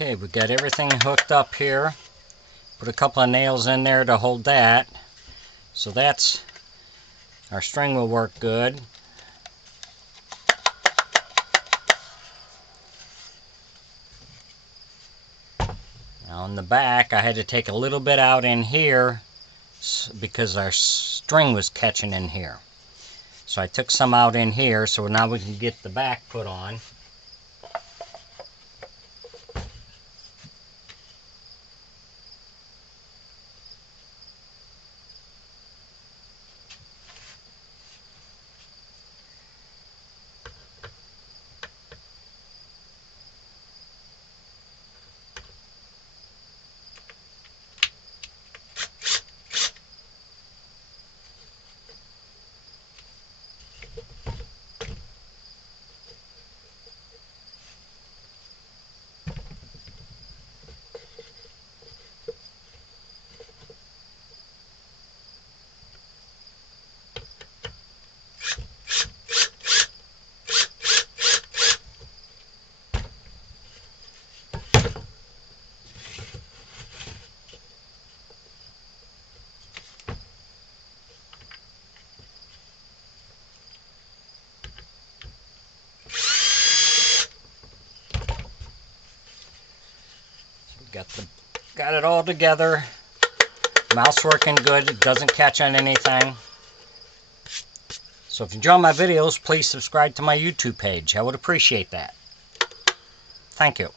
Okay, we got everything hooked up here. Put a couple of nails in there to hold that. So that's, our string will work good. Now on the back, I had to take a little bit out in here because our string was catching in here. So I took some out in here, so now we can get the back put on. Got it all together. Mouth's working good. It doesn't catch on anything. So if you enjoy my videos, please subscribe to my YouTube page. I would appreciate that. Thank you.